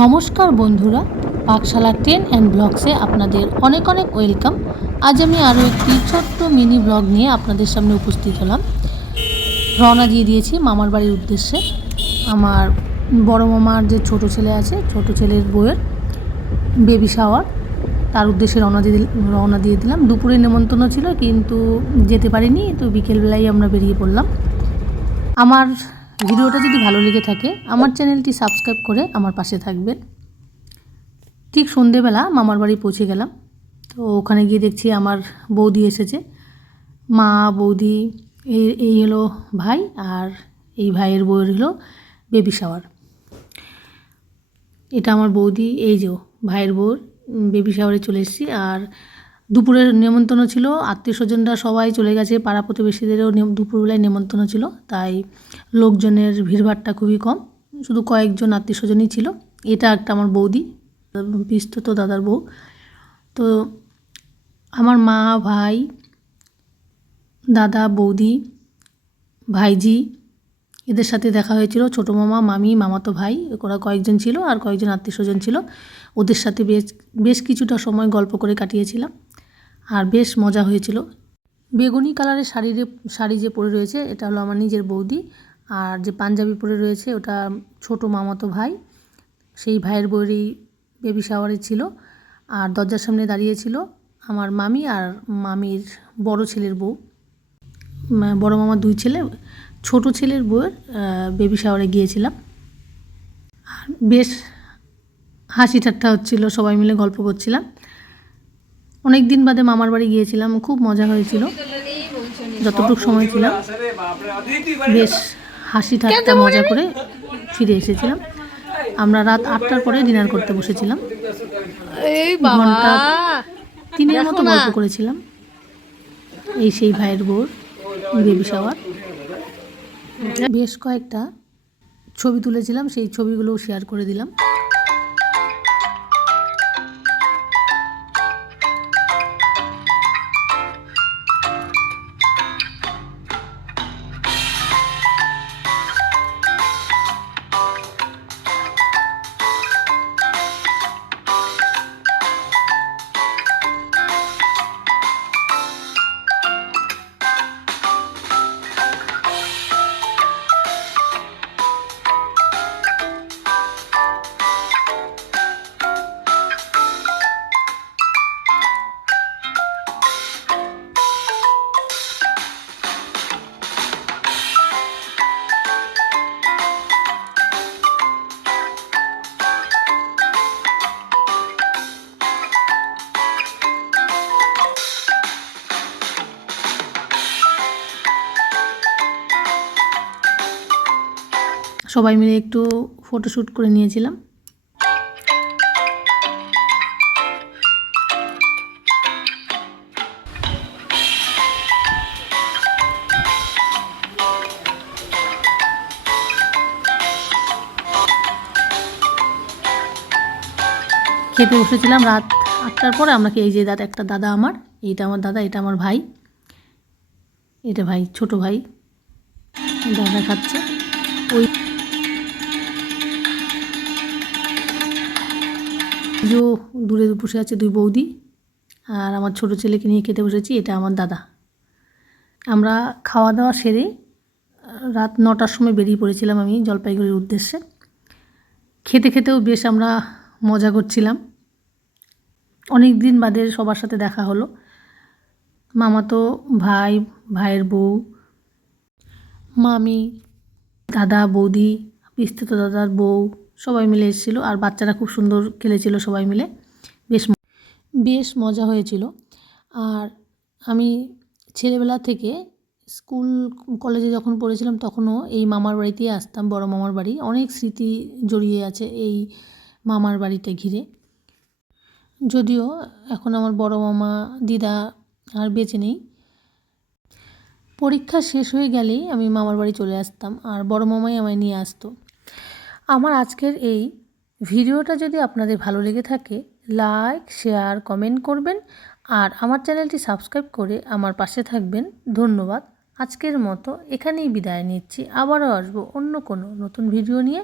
নমস্কার বন্ধুরা, পাকশালা ten and ব্লগসে আপনাদের অনেক অনেক ওয়েলকাম। আজ আমি আরও একটি ছোট্ট মিনি ব্লগ নিয়ে আপনাদের সামনে উপস্থিত হলাম। রওনা দিয়ে দিয়েছি মামার বাড়ির উদ্দেশ্যে। আমার বড় মামার যে ছোট ছেলে আছে, ছোট ছেলের বউয়ের বেবি শাওয়ার তার উদ্দেশ্যে রওনা দিয়ে রওনা দিয়ে দিলাম। দুপুরে নেমন্তন্ন ছিল, কিন্তু যেতে পারিনি, তো বিকেলবেলায় আমরা বেরিয়ে পড়লাম। আমার ভিডিওটা যদি ভালো লেগে থাকে, আমার চ্যানেলটি সাবস্ক্রাইব করে আমার পাশে থাকবেন। ঠিক সন্ধেবেলা মামার বাড়ি পৌঁছে গেলাম। তো ওখানে গিয়ে দেখছি আমার বৌদি এসেছে। মা, বৌদি এই এই হলো ভাই আর এই ভাইয়ের বউয়ের হলো বেবি শাওয়ার এটা আমার বৌদি, এই যে ভাইয়ের বউর বেবি শাওয়ারে চলে এসেছি। আর দুপুরের নেমন্তন্ন ছিল, আত্মীয় স্বজনরা সবাই চলে গেছে, পাড়া প্রতিবেশীদেরও দুপুরবেলায় নেমন্তন্ন ছিল, তাই লোকজনের ভিড়ভাড়টা খুবই কম, শুধু কয়েকজন আত্মীয় স্বজনই ছিল। এটা একটা আমার বৌদি পিস্তত দাদার বউ। তো আমার মা, ভাই, দাদা, বৌদি, ভাইজি, এদের সাথে দেখা হয়েছিল, ছোটো মামা, মামি, মামাতো ভাই, ওরা কয়েকজন ছিল আর কয়েকজন আত্মীয় স্বজন ছিল। ওদের সাথে বেশ বেশ কিছুটা সময় গল্প করে কাটিয়েছিলাম। আর বেশ মজা হয়েছিল। বেগুনি কালারের শাড়িরে শাড়ি যে পরে রয়েছে, এটা হলো আমার নিজের বৌদি। আর যে পাঞ্জাবি পরে রয়েছে, ওটা ছোট মামাতো ভাই। সেই ভাইয়ের বউয়েরই বেবি শাওয়ারে ছিল। আর দরজার সামনে দাঁড়িয়েছিল আমার মামি আর মামির বড় ছেলের বউ। বড় মামার দুই ছেলে, ছোট ছেলের বউয়ের বেবি শাওয়ারে গিয়েছিলাম। আর বেশ হাসি ঠাট্টা হচ্ছিল, সবাই মিলে গল্প করছিলাম। অনেক দিন বাদে মামার বাড়ি গিয়েছিলাম খুব মজা হয়েছিল। যতটুকু সময় ছিলাম বেশ হাসি ঠাট্টা মজা করে ফিরে এসেছিলাম। আমরা রাত আটটার পরে ডিনার করতে বসেছিলাম। এই ঘণ্টা তিনের মতো গল্প করেছিলাম। এই সেই ভাইয়ের বোর বেবি শাওয়ার। বেশ কয়েকটা ছবি তুলেছিলাম সেই ছবিগুলোও শেয়ার করে দিলাম। সবাই মিলে একটু ফটোশ্যুট করে নিয়েছিলাম। খেতে বসেছিলাম রাত আটটার পরে। আমরা এই যে দাদা, একটা দাদা আমার, এইটা আমার দাদা, এটা আমার ভাই, এটা ভাই, ছোট ভাই, দাদা খাচ্ছে। ওই যে দূরে বসে আছে দুই বৌদি আর আমার ছোট ছেলেকে নিয়ে খেতে বসেছি, এটা আমার দাদা। আমরা খাওয়া দাওয়া সেরে রাত নটার সময় বেরিয়ে পড়েছিলাম আমি জলপাইগুড়ির উদ্দেশ্যে। খেতে খেতেও বেশ আমরা মজা করছিলাম। অনেক দিন বাদে সবার সাথে দেখা হলো। মামা তো ভাই, ভাইয়ের বউ, মামি, দাদা, বৌদি, বিস্তৃত দাদার বউ সবাই মিলে এসেছিল আর বাচ্চারা খুব সুন্দর খেলেছিল সবাই মিলে। বেশ বেশ মজা হয়েছিল। আর আমি ছেলেবেলা থেকে স্কুল, কলেজে যখন পড়েছিলাম তখনও এই মামার বাড়িতেই আসতাম, বড় মামার বাড়ি। অনেক স্মৃতি জড়িয়ে আছে এই মামার বাড়িটা ঘিরে। যদিও এখন আমার বড় মামা, দিদা আর বেঁচে নেই। পরীক্ষা শেষ হয়ে গেলেই আমি মামার বাড়ি চলে আসতাম আর বড় মামাই আমায় নিয়ে আসতো। আমার আজকের এই ভিডিওটা যদি আপনাদের ভালো লেগে থাকে লাইক শেয়ার কমেন্ট করবেন আর আমার চ্যানেলটি সাবস্ক্রাইব করে আমার পাশে থাকবেন। ধন্যবাদ। আজকের মতো এখানেই বিদায় নিচ্ছি। আবারও আসব অন্য কোনো নতুন ভিডিও নিয়ে।